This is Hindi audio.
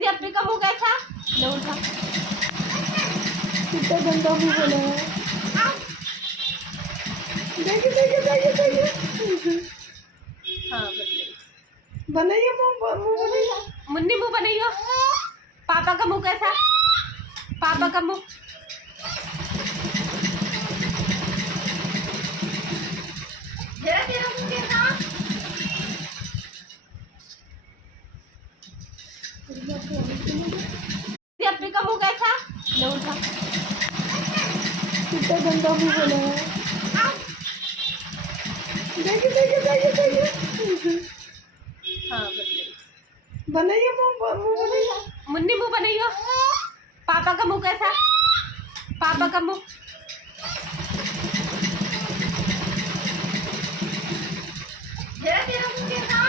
अप्पी का मुंह कैसा? लो उठा। कितना गंदा मुंह बना है। देखिए देखिए देखिए देखिए। हाँ बताइए। बनाइए मुंह मुंह बनाइए। मुन्नी मुंह बनाइयो। पापा का मुंह कैसा? पापा का मुंह। तेरा मुंह कैसा? अप्पी का मुंह कैसा? लो उठा। कितना गंदा मुंह बना है। देखिए देखिए देखिए देखिए। हाँ बताइए। बनाइए मुंह मुंह बनाइए। मुन्नी मुंह बनाइयो। पापा का मुंह कैसा? पापा का मुंह। तेरा मुंह कैसा?